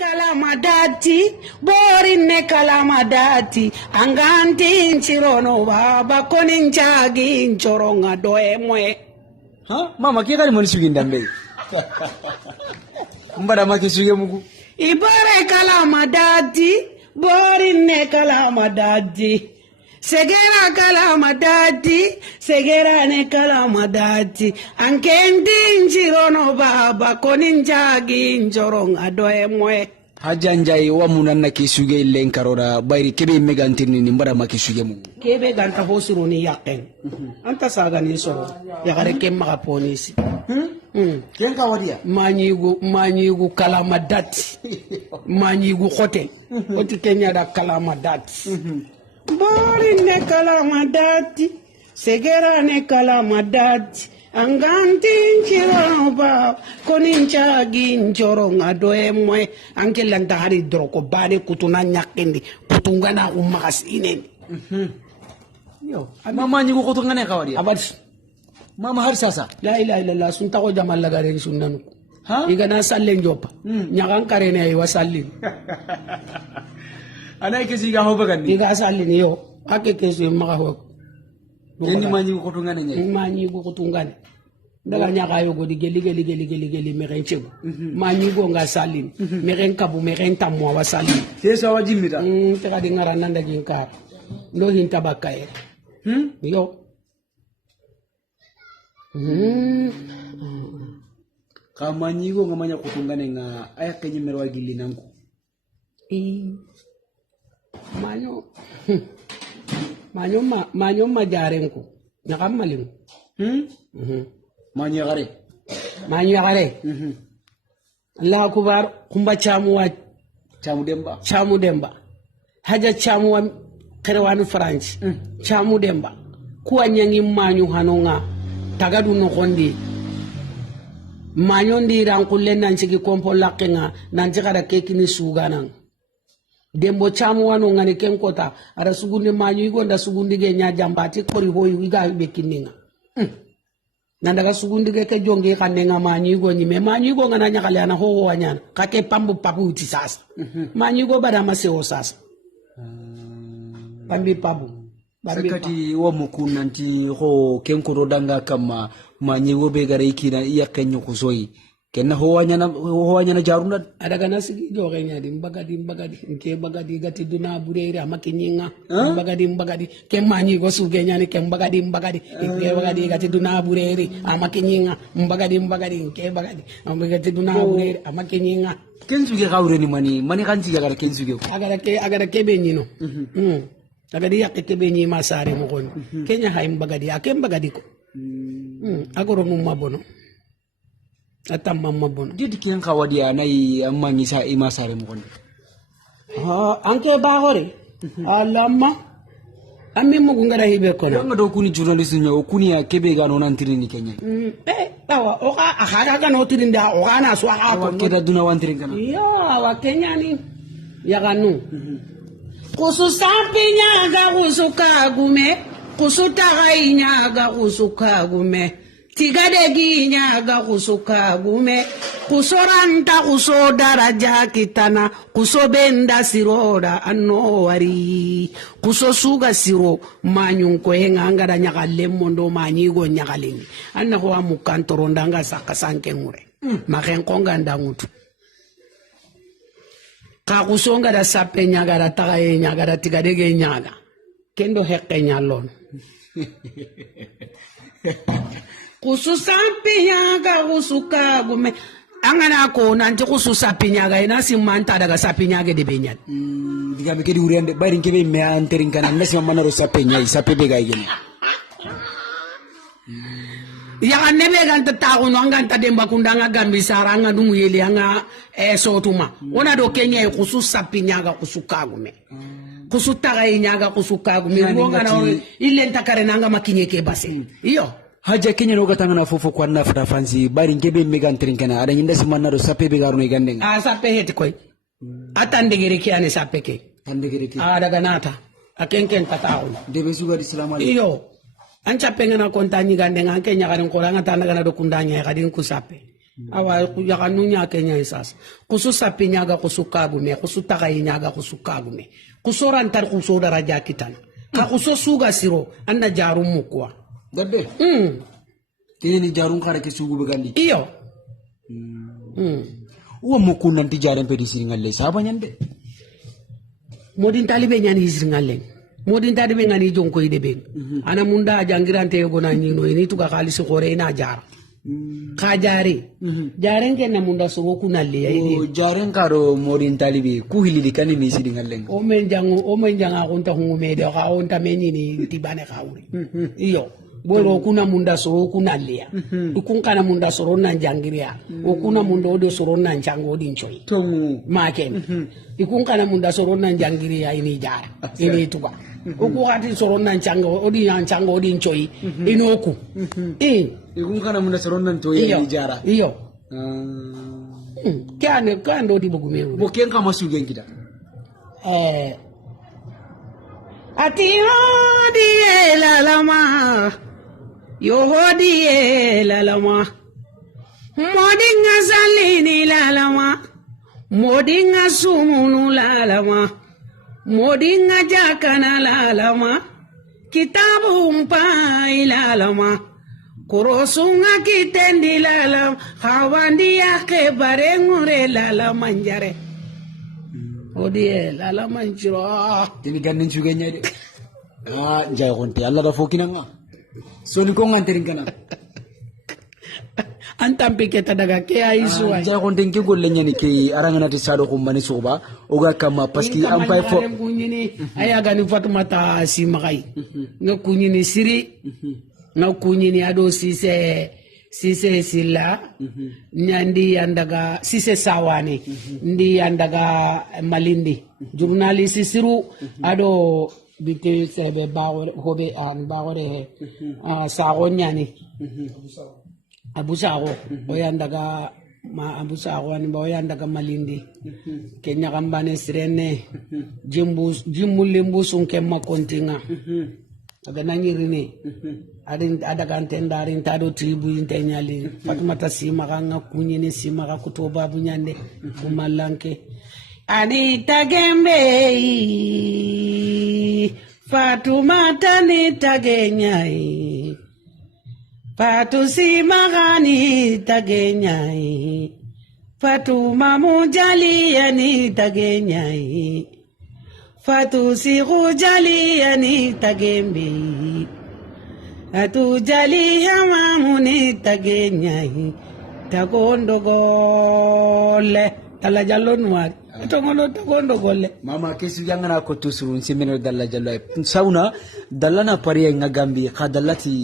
kalamadati borinne kalamadati anganti chirono baba koninchagi choronga doemwe ha mama ke kali mon sugi ndambe mbada make sugi mugu ibare kalamadati borinne kalamadati segera kalamadati segera ne kalamadati ankendi chirono baba koninchagi choronga doemwe hajanjai wa munanna ke suge len karora bayri kebe megantirni ni mbara make suge mu kebe ganta hosuru ni yaqen anta saga ni so ya gare kem maka ponisi ken ka wadiya manyigu kalamadati manyigu khote oti kenya da kalamadati bori ne kalamadati segera ne kalamadati anganti nchiro ba konincha ginjoro ngadoemwe ankelanta hari droko bade kutuna nyakindi kutungana umakasine yo mama nyigo kutungana kawadi abad mama har sasa la ilaha illallah sunta ko jamal lagare sunnanu ha igana sallen jopa nyakan karene ay wasallin ana kesi ga hoba ganni iga sallin yo ake kesi maka ho kendi manyigo kutungana nyai manyigo kutungana daga nyaka yo godi geli merenchego manyigo nga salin meren kabu meren tamwa wasalin kesa wajimita teka di ngara nanda jinkar ndo hinta bakaye yo ka manyigo ngamanya kutungana nga aya kenyi merwa gili nangu manyo majarenko nyakamalin manyo gare Allah akubar kumba chamu demba haja chamu wa kerwanu France chamu demba kuwa nyangi manyo hanonga tagadu no kondi manyo ndiran kullen nan sigi kompo lakenga nan jikara kekini suganan dembo chamu wano ngani kenkota ara sugunde manyo igonda sugundi ge nya jambati kori hoyu iga be kininga nandaga sugundi ge ke jonge kanenga manyo go nyime manyo go ngana nya kale ana ho wanyana kake pambu papu uti sasa manyo go bada maseo sasa pambi pabu sakati wa mukuna nti ho kenkoro danga kama manyo be gare ikina iya kenyo kusoi kenna ho wanyana jarunda adaga nasigi joge nyadi mbagadi nke bagadi gati duna burere amakinyinga mbagadi ke manyi go suge nyani ke mbagadi ke bagadi gati duna burere amakinyinga mbagadi ke bagadi ambagati duna burere amakinyinga kenzuge kawre ni mani kanji gara kenzuge agara ke benyino agadi yakke ke benyi masare mo kon kenya hay mbagadi ake mbagadi ko agoro mum mabono atam mamma bono didi ken kawadi anai amma ngisa ima sare mo konde anke ba hore alamma ammi mo ngara hibe kono ngado kuni journalist nyo kuni ya kebe ga non antiri ni kenya tawa o ka akara ga no tirinda o kana so ha ko keda duna wantirin kana ya wa kenya ni ya ganu kususampinya ga kusuka gume kusuta gainya ga kusuka gume Tigadegi nyaga kusuka gume kusoranta kuso daraja kitana kusobenda siroda anno wari kusosuga siro manyun ko henga da nyaga lemmondo manyigo nyaga lengi anna ko amukantoro ndanga sakasanke ngure maken konga ndangutu ka kusonga da sape nyaga da tagaye nyaga da tigadege nyaga kendo hekke nyalon kususa pinyaga kusuka gume angana ko nanti kususa pinyaga ina simanta daga sapinyaga de benyan diga be kedi urende bari ngebe me anterin kana nasi manaro sapenya isape be gaygen ya nebe ganta tawo no nganta demba kundanga gambi saranga dumu yeli anga sotuma ona do kenya kususa pinyaga kusuka gume kusuta ga inyaga kusuka gume ngona ile ntakare nanga makinye ke base iyo haja kenya no gatanga na fofo kwa na fata fansi bari ngebe megantirin kana ada nyinda simanaro sape be garuno igande sape het koy atande gere ki ane sape ke tandegere ki ada ganata akenken tatawo debe suga di salamu alaykum iyo ancha penga na kontanyi gande nga kenya garin koranga tanda gana do kundanya gadin ku sape awa yakanu nya kenya isas kusu sapi nyaga kusu kagume kusu takai nyaga kusu kagume kusoran tar kuso daraja kitana ka kuso suga siro anda jarum mukwa gadde kini jarum kare ke sugu begandi iyo wo mukun nanti jaren pedi siringalle sabanyande modin talibe nyani siringalle modin talibe ngani jonko ide be ana munda jangirante gona nyino ni tuga khalisi khore ina jar ka jaren ke na munda so kunalle o jaren karo modin talibe ku hilili kanini siringalle o men janga ko ta hungume de ka on ta menyi ni tibane kawuri iyo bolo kuna munda so kunalle ikun kana munda so ron jangiria o kuna munda o de so ron jango din choi tomu maken ikun kana munda so ron jangiria ini jara ini tuba o ko hati so ron jango o di jango din choi inoku ikun kana munda so ron to ini jara iyo kando di bugume bo ken kama sugen kita ati hodi la lama yo hodi la lama modinga salini la lama modinga sumunu la lama modinga jakana la lama kitabu mpai la lama korosunga kitendi la lama khawandi yake barengure la lama njare odi la lama njiro tini ganin sugenya de jay konte alla da fokina nga soni ko nganterin kana antam piketa daga ke aisu ay jay konte ke golle nyani ke arangana te sado ko mani soba oga kama parce que am pay fo kunyini aya gani fatumata simakai nga kunyini siri nga kunyini ado sise sila nyandi andaga sise sawani ndi andaga malindi journalist siru ado bite sebe bawore hobe an bawore sago nyani abu sago oyandaga ma abu sago ani boyandaga malindi kenya kambane sirene jimbulembu sunke makontinga aga nanyirine adaga antendarin tado tribu intenyali fatumata sima kanga kunyini sima ka kutoba bunyande kumalanke anita gembe fatumata nitagenyai fatu sima gani tagenyai fatuma mujali yani tagenyai fatu sigu jali yani tagembe atu jali hamamuni tagenyai tagondo golle tala jallo nuar tongono tagondo golle mama kesu yangana ko tusurun simeno dalla jallo sauna dalla na pariya ngagambi khadallati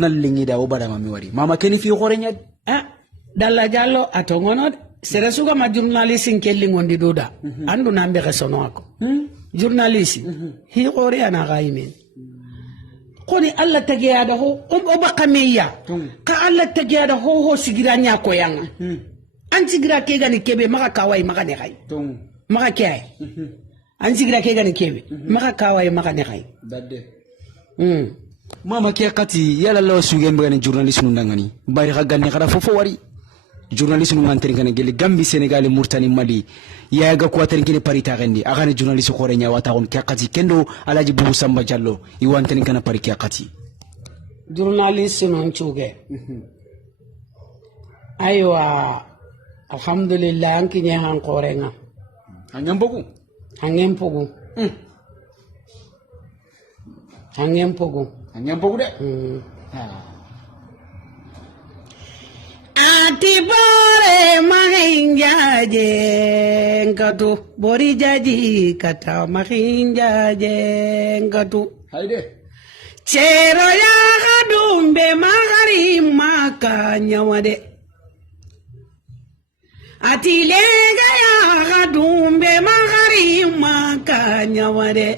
nallingi da obada mami wari mama keni fi gorenya dalla jallo atongono sere suga ma journalist kelli ngondi doda andu nambe resono ako journalist hi gore ana gaimen koni alla tagiyada ho o bakameya ka alla tagiyada ho sigiranya ko yanga an sigira ke gani kebe maka kawai maka ne kai maka kai an sigira ke gani kebe maka kawai maka ne kai dadde mama ke kati yala law sugen ngani journalist nu ndangani bari ka ganni kada fofo wari journalist nu nganteri ngani gele gambi senegal murtani mali ya ga ko ateri ngene parita gandi agani journalist ko renya wata on ke kati kendo alaji bu samba jallo I wanteni kana pari ke kati journalist nu nchuge aywa alhamdulillah anki nya han korenga anyambogu de ati bore mahinjaje ngatu bori jaji kata mahinjaje ngatu hayde chero ya gadumbe magari makanya wade ati lega ya gadumbe magari makanya wade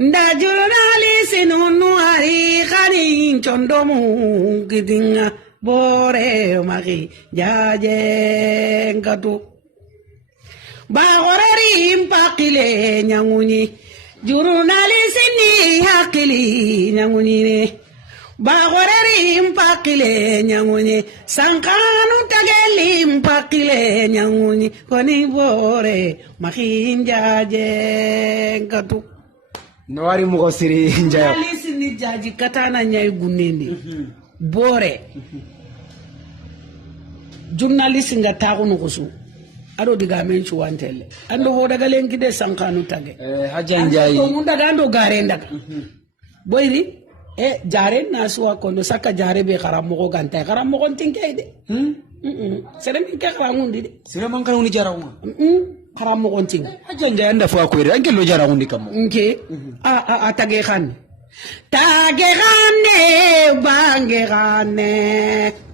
nda journalist nunu ari khani chondomu gidinga bore magi jaje ngatu ba goreri impakile nyanguni journalist ni hakili nyanguni ne bagoreri mpakile nyanguni sankanu tageli mpakile nyanguni koni bore makinjaje ngatu nawari mo siri njaya alisi ni jaji katana nyai gunindi bore journalist nga taxunu xusu ado diga men ci wantele ando ho daga len kide sankanu tage hajan jayi to mun daga ando gare ndaga boyri jare na suwa kondo saka jare be xaram mo ganta xaram mo gon tinke de sere mi ke xaram ngundi de sere man kan woni jarawu xaram mo gon ting hajan jayi anda fa ko re anke lo jarawu ndi kam nke a tage xan tage xane bange xane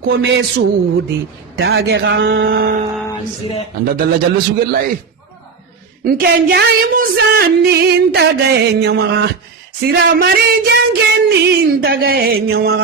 kome sudi tage xan sire anda dalla jallo sugellay nkenjai musanin tage nyama sira mari jangenin tage nyama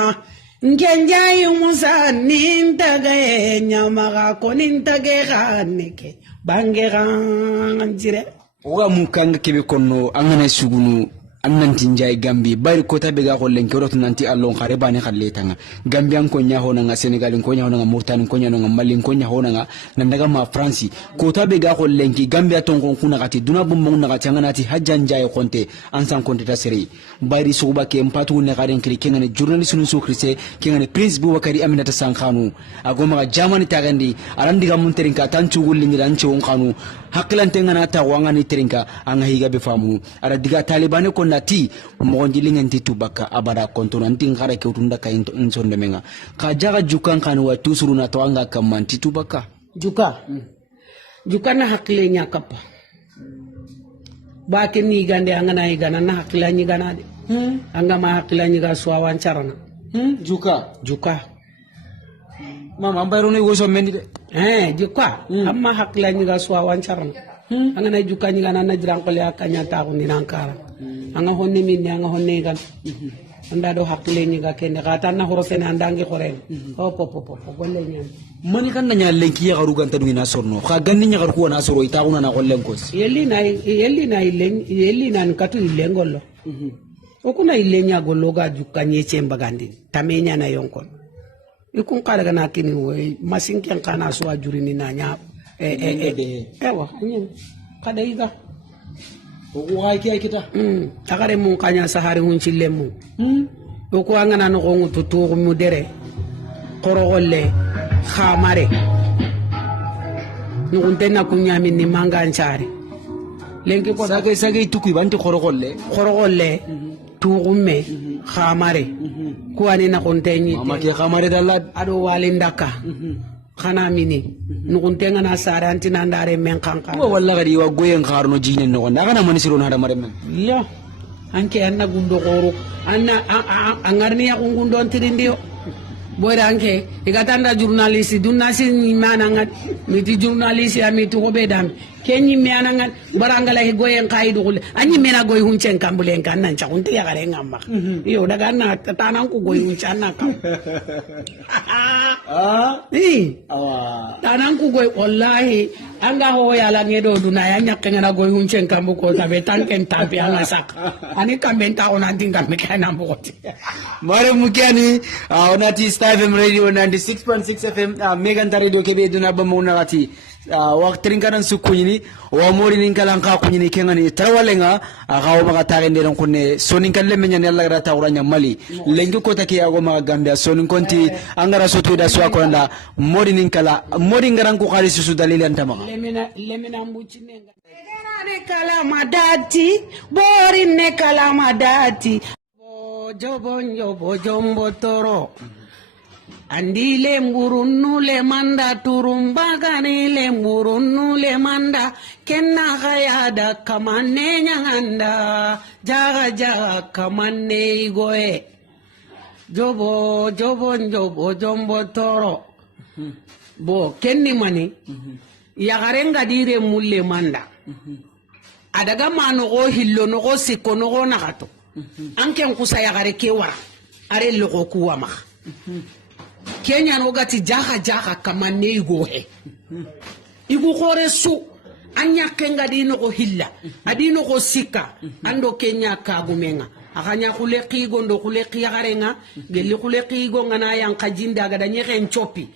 nkenjai musanin tage nyama konin tage xaneke bange xan sire oga mun kanga kebe konno angana sugunu annanti njay gambi bari kota be ga gollen ko rotu nanti allon khare bani khalle tanga gambian ko nya hona nga senegal ko nya hona nga mauritanie ko nya hona nga mali ko nya hona nga nandaga ma france kota be ga gollen ki gambia ton kon kuna kati duna bum mon nga tanga nati hajjan jay konte ansan konte ta seri bari suba ke mpatu ne garen kri kengane journalist nu sukrise kengane prince bubakari aminata sankanu agoma ga jamani tagandi arandi ga mun terinka tanchu gulli ni dan chewon kanu haklan tengana ta wanga ni terinka anga higa be famu ara diga talibane ko nati mo ngilingen titubaka abada kontono antin khara ke utunda ka insonde menga ka jaga jukan kan wa tusuru na tawanga kam titubaka juka na hakle nya kapa ba ke ni gande angana igana na hakla ni gana de anga ma hakla ni ga swawan charana juka mama ambayro ne woso mendi de juka amma hakla ni ga swawan charana anga na juka ni gana na jiran ko le akanya ta ko ni nankara anga honne min anga honne gan anda do hakle ni ga kende gata na horo sene andangi khoren pop golle ni mani kan nya lenki ya garu ganta duina sorno kha ganni nya garu ko na soro ita kuna na gollen kos yelli na katu ilengollo okuna ilenya gollo ga jukka nye chemba gandi tamenya na yonkon ikun kala gana kini we masinken kana so ajuri ni na nya ewa nyen kada iga o hay kita takare mun kanya sahari hun chillemu o ko angana no ko tutu mu dere korogolle khamare nukuntenna kunyami ni manga nchari lenki ko sage tukui banti korogolle tugumme khamare ko ani na kontenyi mama ke khamare dalla ado walindaka khana mini nukuntenga na sare antina ndare men kanka o walla gadi wa goyen kharno jine no na kana mani siro na hada mare men ya anke anna gundo goro anna angarni ya gundo antirindio boyra anke igatanda journalist dunasi ni manangat miti journalist ya miti ko bedam kenyi manangat barangala he goyen kaidu anyi mena goy hunchen kambulen kan nan chakunti ya gare ngamma yo daga na tanan ku goy hunchan na kam tanan ku goy wallahi anga ho ya la ngedo duna ya nyakke ngana goy hunchen kambu ko tabe tanken tapi anga sak ani kamenta onanti kamekana mboti mare mukiani onati Star FM radio 96.6 FM meganta radio kebe duna bamuna gati waqtin kanan sukunyini wa mori nin kalan ka kunyini kengani tawalenga agawo maga tarende ron kunne sonin kalle menya Allah gara tawranya mali lengi ko take yago maga gambia sonin konti angara soto da swa konda mori nin kala mori ngaran ko khali susu dalilan tamaga lemina mbuchinenga ne kala madati bori ne kala madati jombo toro andi lemburunnu le manda turumba gani lemburunnu le manda kenna gayada kamanne nyanganda jaga kamanne igoe jombo toro bo kenni mani yagarenga dire mulle manda adaga mano go hillo no go sikko no go nagato anken kusa yagare ke wara are logo kuwa ma Kenya no gati jaha kamanne igohe igu khore su anya kenga dino ko hilla adino ko sika ando Kenya ka gumenga akanya khule qigo ndo khule qiyarenga gelli khule qigo ngana yang kajinda ga danye ken chopi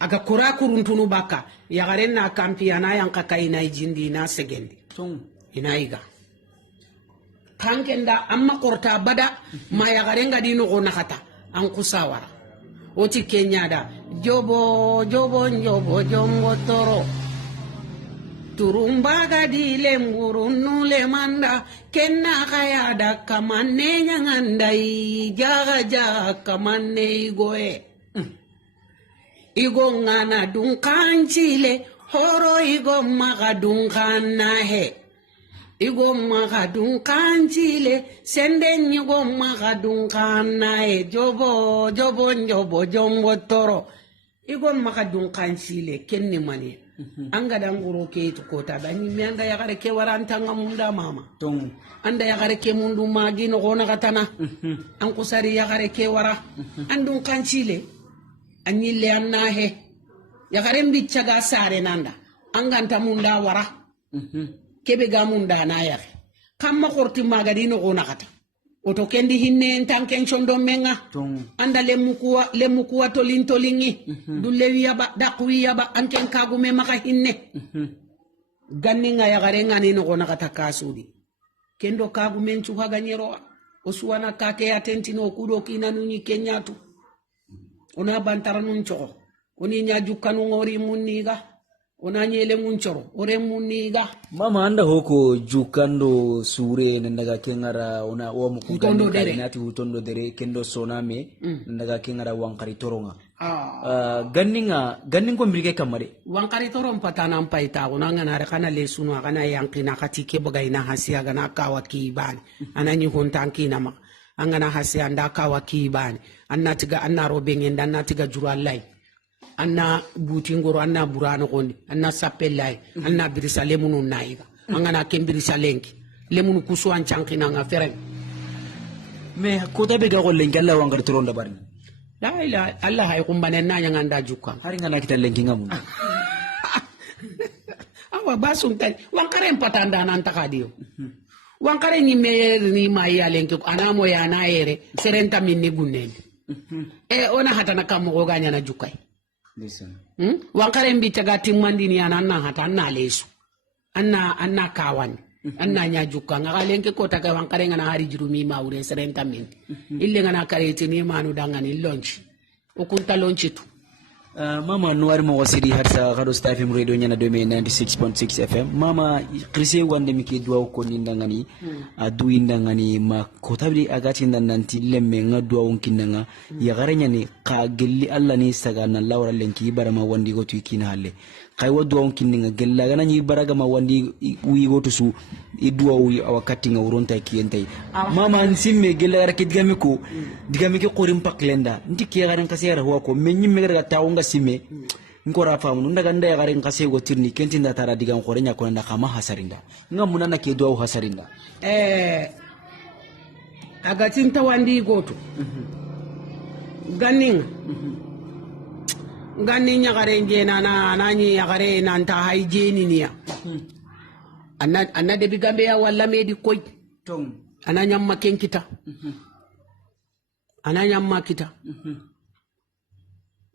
aga kura kuruntunu baka yagaren na kampi ana yang kakaina jindi na segendi inaiga kankenda amma korta bada ma yagarenga dino gona kata an kusawara oti Kenya da jobo jongo toro turumbaga dile ngurunu le manda kenna kaya da kamane nyangandai jaga kamane igoe igo ngana dunkanchile horo igo maga dunkana he igo maga dunkanchile senden igo maga dunkana he jobo jongo toro igo maga dunkanchile kenni mani anga danguro ke to kota bani mi anda ya gare ke waranta ngamunda mama anda ya gare ke mundu magi no gona katana an kusari ya gare ke wara andun kanchile anyille anna he ya gare mbicca ga sare nanda anganta munda wara kebe ga munda na ya kamma korti magadi no gona kata oto kendi hinne tanken chondo menga anda lemu kuwa tolingi dulle wiyaba dakwiyaba anken kagume maka hinne ganninga ya garenga ni no gona kata kasudi kendo kagume nchu haganyero osuwana kake atentino kudo kinanunyi kenyatu ona bantara nuncho oni nyajukanu ngori muniga ona nyele munchoro ore muniga mama anda hoko jukando sure nendaga kengara ona wa mukugani kainati utondo dere kendo soname nendaga kengara wankari toronga ganning ko mbirike kamare wankari toron patana mpaita ona ngana kana lesunu kana yankina katike bogaina hasiya gana kawa kibani anani hontanki nama angana hasiya nda kawa kibani annatiga annaro bengen annatiga jurallai anna butingoro anna burano gondi anna sapellai anna birisa lemunu naiga angana kembirisa lenki lemunu kusu an chankina nga feren me kota be ga gollen galla wangar toronda barni la ila allah hay kumbane nanya nganda jukka hari ngana kita lenki ngamu awa basum tan wankare patanda nan takadio wankare ni meyer ni maya lenki anamo ya na ere serenta minni gunnende ona hatana kamo ganya na jukai listen wankare mbi taga timmandini anna hata anna lesu anna kawan anna nya jukka ngaka lenke ko taga wankare ngana hari jirumi mawure serenta min ille ngana kareti ni manu dangani launch ukunta launch tu mama nuari mo wasiri harsa gado Star FM radio nyana 96.6 FM mama krisi wande miki duwa ko nindangani adu indangani ma kotabli agati nanti lemme ngadwa onkinanga ya garanya ni ka gelli alla ni saga na lawra lenki barama wandi go tu kina halle kay wadwa onkinanga gella gana ni baraga ma wandi wi go to su idwa wi awakati nga uronta kiyentai mama nsimme gella gar kidgami ko digami ko qorim paklenda ndiki ya garan kasera huwa ko menyi megara tawnga sime ngora famu ndaga ndaya garan kase go tirni kentinda tara digan qorenya ko na kama hasarinda ngamuna na ke do hasarinda agatin tawandi goto gannin ya gare jena na nanyi ya gare nan ta haijeni niya anna de bigambe ya walla medi koy ananyam maken kita ananyam makita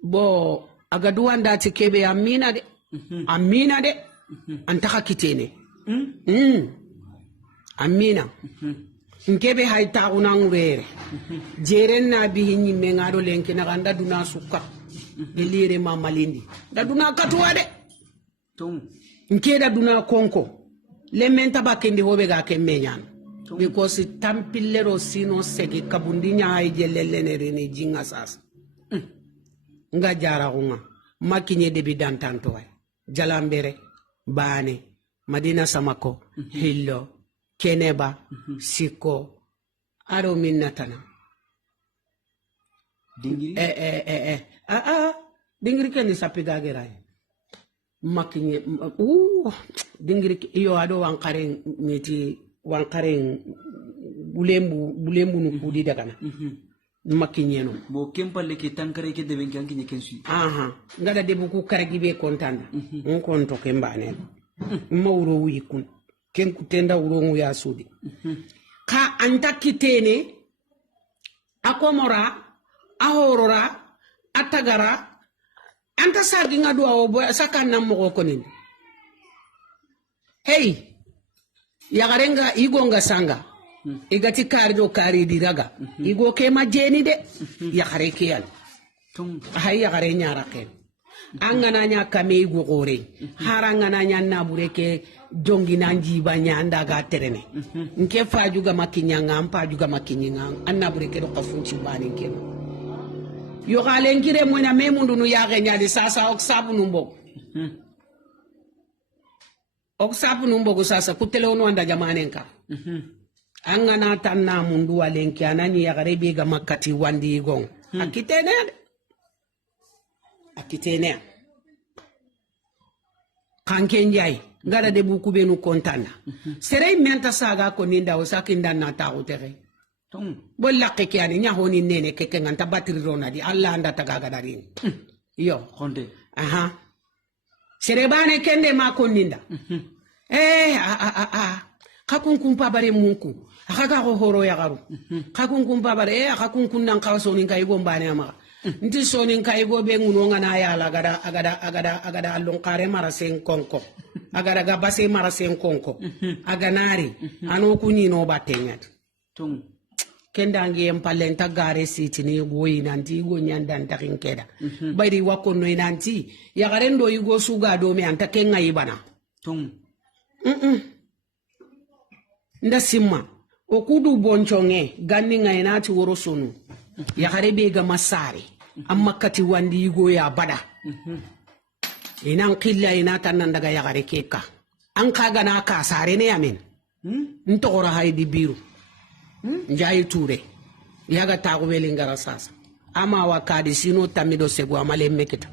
bo aga duwanda ti kebe amina de antaka kitene amina nkebe hayta unangwere jeren na bihinni mengado lenki na ganda duna suka elire mamalindi da duna katwade nkeda duna konko lementa bakende hobe ga kemenyan because tampillero sino segi kabundinya ay jelelene rene jinga sas nga jara kunga makinye debi dantanto ay jalambere bane madina samako hillo keneba siko aro minnatana dingiri dingiri kendi sapiga geray makinye dingiri yo ado wankare meti wankare bulembu no kudi daga na makinye no bo kempalle ke tankare ke deben kan kinye kensu ngada debu ku karagi be kontanda on konto kembane mawro wi kun ken kutenda urongu ya sudi ka anta kitene akomora ahorora atagara anta saginga duwa obo sakana mo konin hey yagarenga igonga sanga igati kardo kari diraga igo ke majeni de yagare kiyal hay yagare nyara ke angana nya kame igo gore harangana nya nabure ke jongi nanji banya ndaga terene nke faju ga makinyanga ampa juga makinyanga annabure ke do kafunci bani ke yo galen kire mo na memundu no yage nya de sasa oksabu numbo oksabu numbo go sasa kutele ono anda jamanenka angana tanna mundu walenki anani yagare be ga makati wandi gon akitene kanken jay ngara de buku benu kontana sere menta saga ko ninda o sakinda na ta utere bolla ke kyani nya honi nene ke nganta batiri rona di alla anda tagaga darin yo konde aha sere bane kende ma ko ninda kakun kumpa bare munku akaka ko horo ya garu kakun kumpa bare akakun kunnan kaso nin kai gombane ama nti sonin kai go be nguno ngana ya la agada allon kare mara sen konko agada ga base mara sen konko aganari ano kunyi no batenyat tum kenda ngi empalenta gare siti ni goyi nanti go nyanda ndakin keda bayri wako no nanti ya garendo yugo suga do me anta kenga ibana tum nda simma o kudu bonchonge ganni ngay nati woro sonu ya harebe ga masare amma kati wandi go ya bada inan qilla ina tan daga ya gare keka an kaga na ka sare ne amen ntogora haydi biru njayi ture yaga tago beli ngara sasa ama wakadi sino tamido sego amale mekita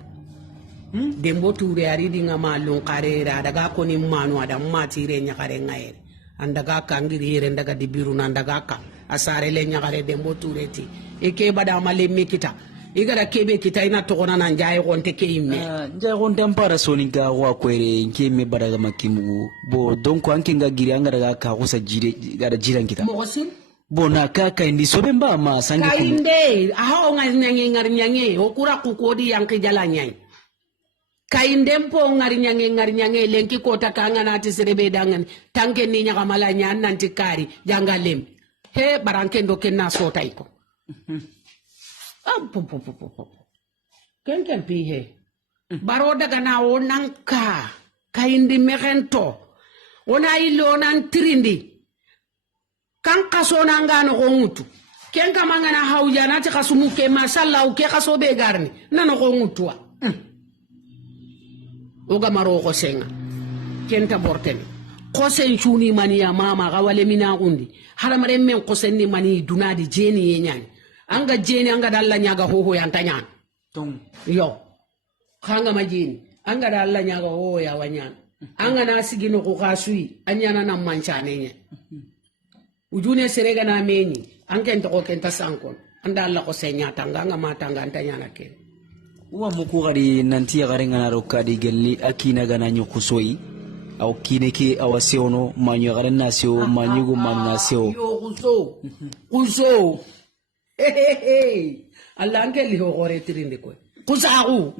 dembo ture ari dinga malon kare daga ko ni manu ada matire nya kare ngayere andaga kangiri yere ndaga dibiru na ndaga ka asare le nyagare dembo tureti eke bada male mekita igara kebe kita ina tokona na njaye gonte ke imme njaye gonte ampara soni ga wa kwere nke me badaga makimu bo donc anke nga giri angara ka kusa jire gara jiran kita mosin bo na ka indi sobe mba ma sangi ka inde aha o ngar nyange okura kukodi yanki jala nyai kaindempo ngari nyange lenki kota kanga nati serebe dangan tanke ni nyaka malanya nanti kari jangalem he baranke ndo kenna sota iko ken pi he baro daga na onanka kaindi mekento ona ilo nan trindi kan kaso nangano ko ngutu ken kamanga na hauja nati kasumuke masalla uke kaso be garni nano ko ngutwa oga maro ko senga kenta borteni ko sen chuni mani ya mama ga wale mina gundi haramare men ko sen ni mani dunadi jeni yenyani anga jeni anga dalla nyaga ho yantanya ton yo khanga majini anga dalla nyaga ho ya wanyan anga na sigino ko kasui anyana na manchane nya ujune serega na meni anke ntoko kenta sankon anda alla ko senya tanga anga matanga antanya na ke wa muku gari nanti gari ngana rokadi gelli akina gana nyukusoi au kineke awaseono manyo gari nasio manyugo manasio yo kuso Allah anke li ho gore tirinde ko kusagu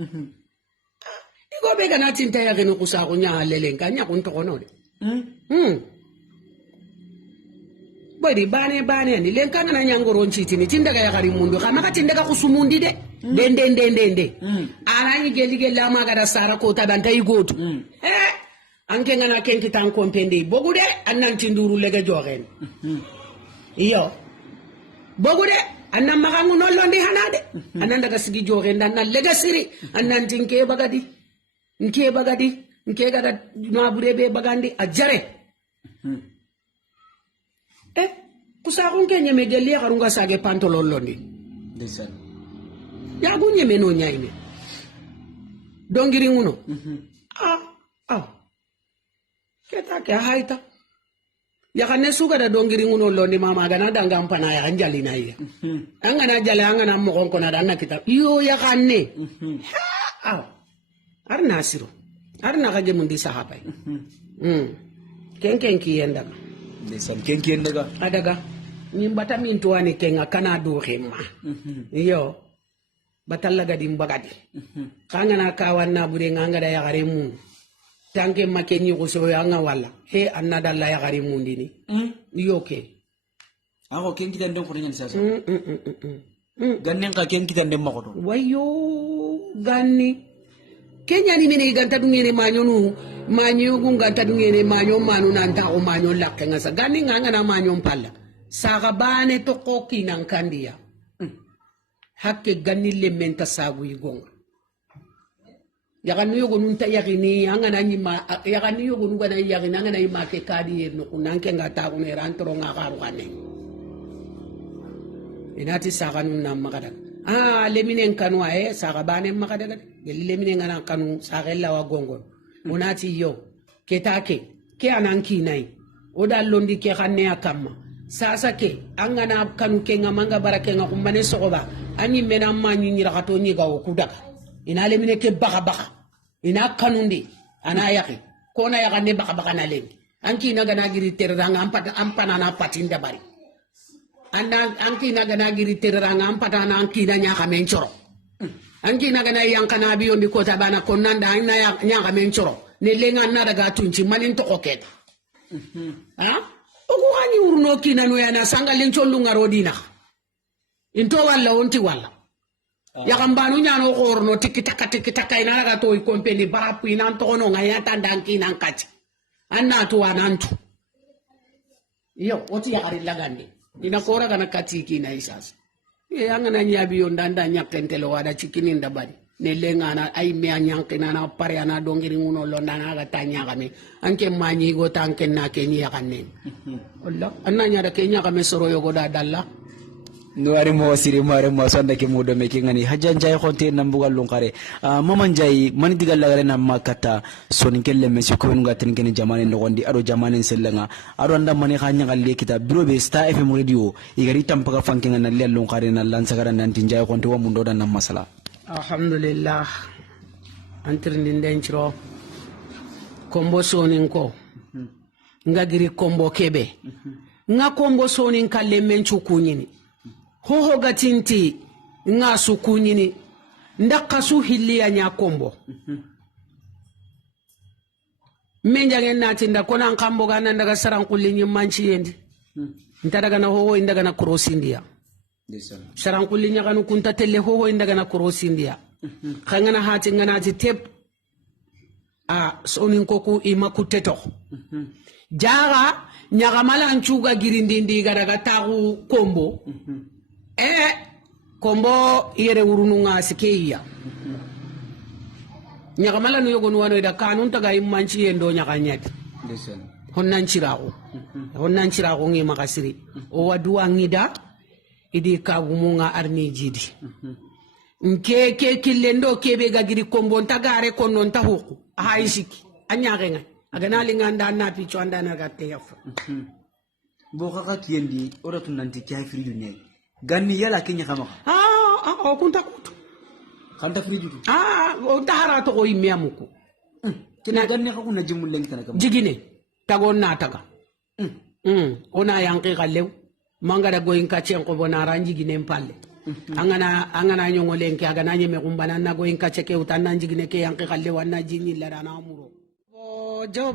iko be gana tinta ya geno kusagu nya lelenga nya kun to kono de bari bane ni lenka na nyangoro nchiti ni tindaga ya gari mundu kama ka tindaga kusumundi de dende arani geli ama gara sara ko tabanta igotu anke ngana kenki tan kompende bogude annan tinduru lega jogen iyo bogude annan magangu no londi hanade annan daga sigi jogen dan lega siri annan tinke bagadi nke gada no burebe bagandi ajare kusagun ke nyeme geli garunga sage pantolon londi desan ya gunye meno nyaine dongiri nguno keta ke haita ya kane suga da dongiri nguno londi mama gana danga mpana ya anjali na iya angana jale angana mo konko na dana kita yo ya kane arna siro arna kaje mundi sahabai ken ki yenda ndeysaan kenki daga adaga ni bata min to ani kenga kana do xema yo batalla gadi mbagadi kangana kawanna bure nganga da yagare mu tanke makeni ko so yanga wala he anna dalla yagare mu ndini yo ke ako kenki tan don ko nyen sasa gannen ka kenki tan dem makoto wayo ganni kenya ni mine ganta dungene manyo ganta dungene manyo manu nanta o manyo lakkenga sa ganni nganga na manyo palla saga bane to koki nan kandiya hakke ganni le menta sagu yigonga yaganu yogo nunta yagini anga na nyima yaganu yogo nuga na yagina anga na yima ke kadi yerno kunanke ngata ko ne rantro nga karu kane inati saga nun na magada leminen kanu ae saga bane magada gel leminen ngana kanu saga la wa gongon unati yo ketake ke ananki nai oda londi ke khanne akama sasa ke angana kanu ke ngamanga barake ngakumbane sokoba ani mena manyi nyira kato nyiga okuda ina lemine ke baka ina kanundi ana yaki kona yaka ne baka na lengi anki na gana giri terranga ampana na patinda bari anki na gana giri terranga ampata na anki na nyaka menchoro anki na gana yankana biyo ndi kota bana konanda ina nyaka menchoro ne lenga na daga tunchi malin to oketa oku hani urno kina no yana sanga lencho lunga rodina into walla onti walla yakambanu nyano korno tikitaka ina ga to ikompeni barapu ina to no ngaya tandanki nan kachi anna to anantu yo oti ya ari lagande ina kora kana kati kina isas anga na nyabi yo ndanda nyakentelo wada chikini ndabari ne lenga na ay me anyankina na pare ana dongiri nguno londa na ga tanya game anke manyi go tanken na kenyi yakanne walla anna nya da kenya game soro yo goda dalla no ari mo siri mare mo sanda ke mudo me ke ngani hajan jay khonte nambugal lunkare maman jay man digal la na makata sonin kelle me ko nga tan ken jamane no gondi ado jamane selanga ado anda mani khanya galle kita birobe Star FM radio igari tampaka fanke ngana le lunkare na lansa gara nan tin jay khonte wa mundo dan masala alhamdulillah antirni ndenchro kombo sonin ko ngagiri kombo kebe nga kombo sonin kalle menchu kunyini hoho gatinti nga sukunyini ndaka su hilliya nya kombo menja ngenna tinda kona nkambo gana ndaga saran kullinyi manchi yendi ndadaga na hoho indaga na cross india saran kullinya kanu kunta telle hoho indaga na cross india khangana hati ngana ti tep sonin koku imakuteto jaga nyagamala nchuga girindindi gadaga tagu kombo kombo yere urunu nga sikeya nyagamala no yogo wano da kanun taga immanchi yendo nyakanyet honnan chirago ngi makasiri o waduwa ngida idi kagumunga arni jidi nke kilendo kebe gagiri kombo ntagare konon tahuku haishiki anyagenga agana linganda na picho anda na gatte yafa boka katiyendi ora tunanti kya fridu ne ganni yala kenya kama o kunta kutu kanta fridu o dahara to o imiamuko kina ganni ka kuna jimul leng tan kam jigine tagon na taga ona yanki kallew mangara goyin kachen ko bonara jigine palle angana nyongo lenki aga na nyeme kumbana na goyin kache ke utanna jigine ke yanki kallew anna jinni la dana muro